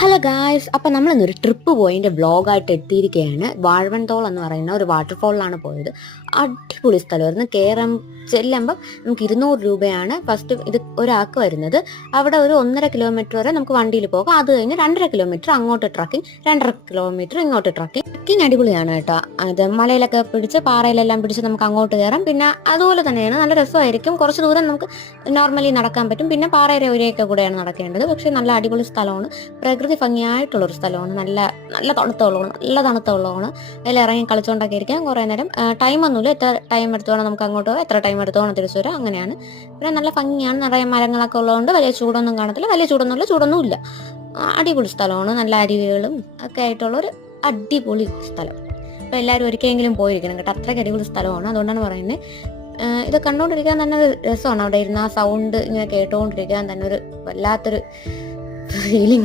Hello guys, അപ്പം നമ്മളിന്നൊരു trip പോയതിൻ്റെ വ്ളോഗായിട്ട് എത്തിയിരിക്കുകയാണ്. വാഴവൻതോൾ എന്ന് പറയുന്ന ഒരു വാട്ടർഫോളിലാണ് പോയത്. അടിപൊളി സ്ഥലമായിരുന്നു. ചെല്ലുമ്പം നമുക്ക് 200 രൂപയാണ് ഫസ്റ്റ് ഇത് ഒരാൾക്ക് വരുന്നത്. അവിടെ ഒരു 1.5 കിലോമീറ്റർ വരെ നമുക്ക് വണ്ടിയിൽ പോകാം. അത് കഴിഞ്ഞ് 2.5 കിലോമീറ്റർ അങ്ങോട്ട് ട്രക്കിംഗ്, 2.5 കിലോമീറ്റർ ഇങ്ങോട്ട് ട്രക്കിംഗ്. ട്രക്കിംഗ് അടിപൊളിയാണ് കേട്ടോ. അത് മലയിലൊക്കെ പിടിച്ച് പാറയിലെല്ലാം പിടിച്ച് നമുക്ക് അങ്ങോട്ട് കയറാം. പിന്നെ അതുപോലെ തന്നെയാണ്, നല്ല രസമായിരിക്കും. കുറച്ച് ദൂരം നമുക്ക് നോർമലി നടക്കാൻ പറ്റും. പിന്നെ പാറയുടെ കൂടെയാണ് നടക്കേണ്ടത്. പക്ഷെ നല്ല അടിപൊളി സ്ഥലമാണ്. പ്രകൃതി ഭംഗിയായിട്ടുള്ളൊരു സ്ഥലമാണ്. നല്ല നല്ല തണുത്ത വെള്ളമാണ്. അതിൽ ഇറങ്ങി കളിച്ചുകൊണ്ടൊക്കെ ഇരിക്കാം കുറേ നേരം. ടൈമൊന്നുമില്ല, എത്ര ടൈം എടുത്തോണം നമുക്ക് അങ്ങോട്ട് പോകാം, എത്ര ടൈം എടുത്തോണം തിരിച്ചു വരാം, അങ്ങനെയാണ്. പിന്നെ നല്ല ഭംഗിയാണ്. നിറയെ മരങ്ങളൊക്കെ ഉള്ളതുകൊണ്ട് വലിയ ചൂടൊന്നും കാണത്തില്ല. വലിയ ചൂടൊന്നും ഇല്ല. അടിപൊളി സ്ഥലമാണ്. നല്ല അരുവികളും ഒക്കെ ആയിട്ടുള്ളൊരു അടിപൊളി സ്ഥലം. അപ്പോൾ എല്ലാവരും ഒരിക്കലെങ്കിലും പോയിരിക്കണം കേട്ടോ. അത്രയ്ക്ക് അടിപൊളി സ്ഥലമാണ്. അതുകൊണ്ടാണ് പറയുന്നത്. ഇത് കണ്ടുകൊണ്ടിരിക്കാൻ തന്നെ ഒരു രസമാണ്. അവിടെ ഇരുന്ന് ആ സൗണ്ട് ഇങ്ങനെ കേട്ടുകൊണ്ടിരിക്കാൻ തന്നെ ഒരു വല്ലാത്തൊരു ഫീലിംഗ്